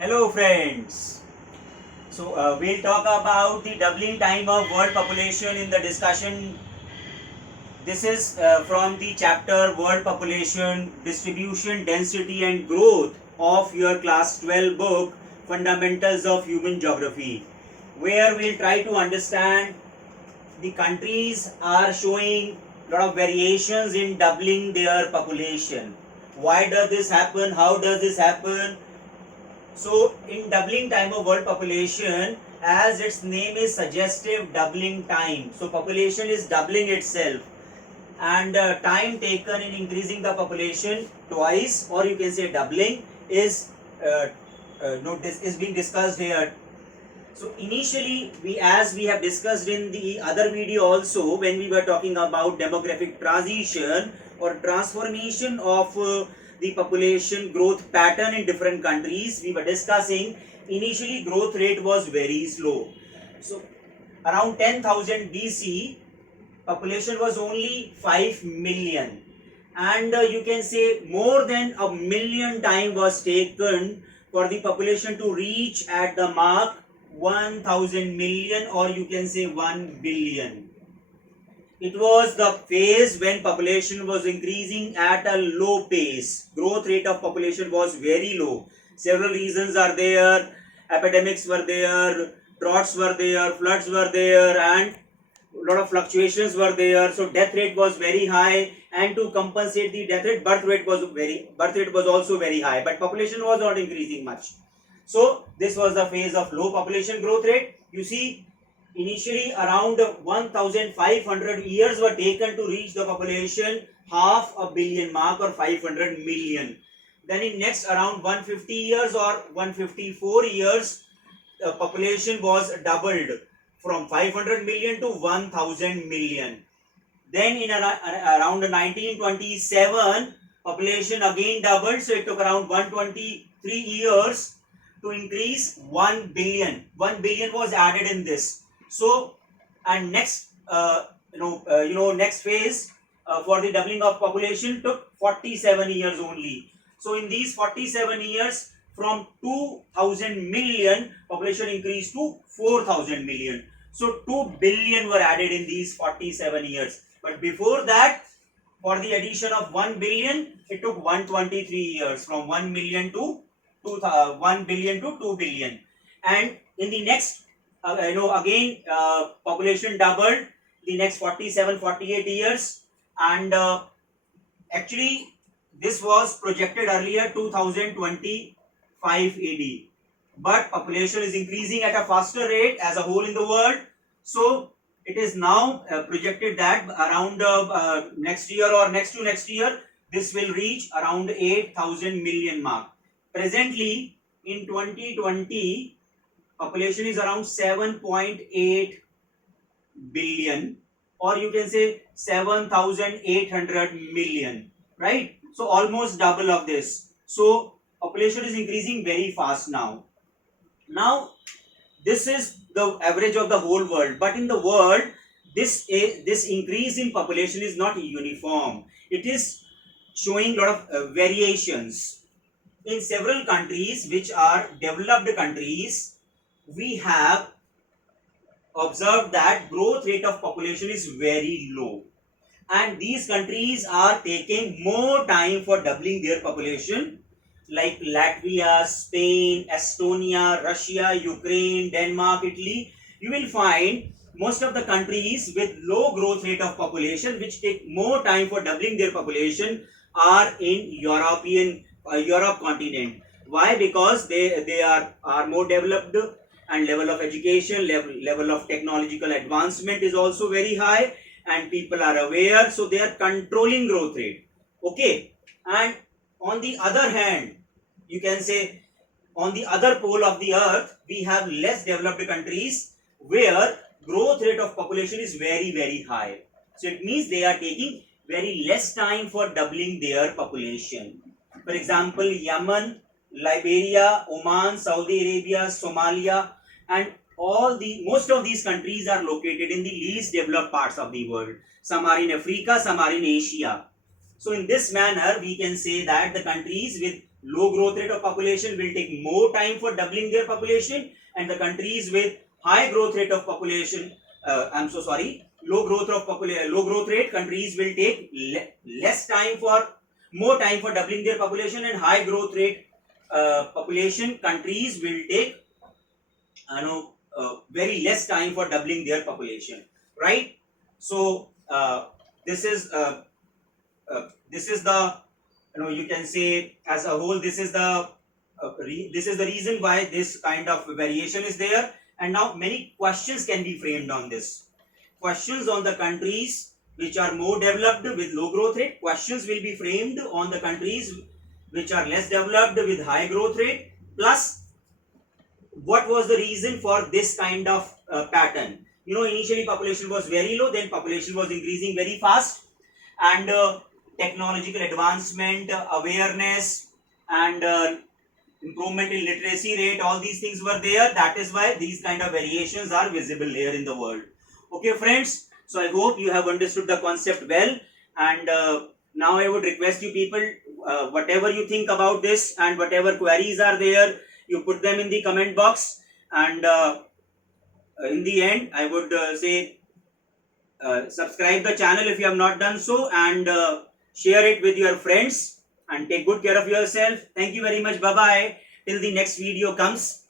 Hello friends. We'll talk about the doubling time of world population in the discussion. This is from the chapter World Population, Distribution, Density and Growth of your class 12 book Fundamentals of Human Geography, where we'll try to understand the countries are showing a lot of variations in doubling their population. Why does this happen? How does this happen? So, in doubling time of world population, as its name is suggestive, doubling time. So, population is doubling itself, and time taken in increasing the population twice, or you can say doubling, is this is being discussed here. So, initially, as we have discussed in the other video also, when we were talking about demographic transition or transformation of the population growth pattern in different countries, we were discussing initially growth rate was very slow. So around 10,000 BC, population was only 5 million, and you can say more than a million time was taken for the population to reach at the mark 1000 million, or you can say 1 billion. It was the phase when population was increasing at a low pace. Growth rate of population was very low. Several reasons are there. Epidemics were there, droughts were there, floods were there, and a lot of fluctuations were there. So death rate was very high, and to compensate the death rate, birth rate was also very high, but population was not increasing much. So this was the phase of low population growth rate. You see, initially around 1500 years were taken to reach the population half a billion mark, or 500 million. Then in next around 150 years or 154 years, the population was doubled from 500 million to 1000 million. Then in around 1927, population again doubled, so it took around 123 years to increase 1 billion. 1 billion was added in this. So, and next next phase for the doubling of population took 47 years only. So in these 47 years, from 2000 million, population increased to 4000 million. So 2 billion were added in these 47 years. But before that, for the addition of 1 billion, it took 123 years, from 1 million to 1 billion to 2 billion. And in the next, again, population doubled the next 47-48 years, and actually this was projected earlier 2025 AD, but population is increasing at a faster rate as a whole in the world. So it is now projected that around next year or next to next year, this will reach around 8,000 million mark. Presently in 2020, population is around 7.8 billion, or you can say 7,800 million, right? So almost double of this. So population is increasing very fast now. Now this is the average of the whole world, but in the world, this increase in population is not uniform. It is showing a lot of variations. In several countries which are developed countries, we have observed that growth rate of population is very low, and these countries are taking more time for doubling their population, like Latvia, Spain, Estonia, Russia, Ukraine, Denmark, Italy. You will find most of the countries with low growth rate of population, which take more time for doubling their population, are in Europe continent. Why? Because they are more developed, and level of education, level of technological advancement is also very high, and people are aware, so they are controlling growth rate. Okay, and on the other hand, you can say on the other pole of the earth, we have less developed countries where growth rate of population is very high. So it means they are taking very less time for doubling their population. For example, Yemen, Liberia, Oman, Saudi Arabia, Somalia, and most of these countries are located in the least developed parts of the world. Some are in Africa, some are in Asia. So in this manner, we can say that the countries with low growth rate of population will take more time for doubling their population, and the countries with high growth rate of population, low growth rate countries will take less time for more time for doubling their population, and high growth rate population countries will take very less time for doubling their population, right? So this is the, you can say as a whole, this is the this is the reason why this kind of variation is there. And now many questions can be framed on this. Questions on the countries which are more developed with low growth rate, questions will be framed on the countries which are less developed with high growth rate, plus what was the reason for this kind of pattern. Initially population was very low, then population was increasing very fast, and technological advancement, awareness, and improvement in literacy rate, all these things were there. That is why these kind of variations are visible here in the world. Okay friends, so I hope you have understood the concept well, and now I would request you people, whatever you think about this and whatever queries are there, you put them in the comment box, and in the end I would say subscribe the channel if you have not done so, and share it with your friends, and take good care of yourself. Thank you very much. Bye bye till the next video comes.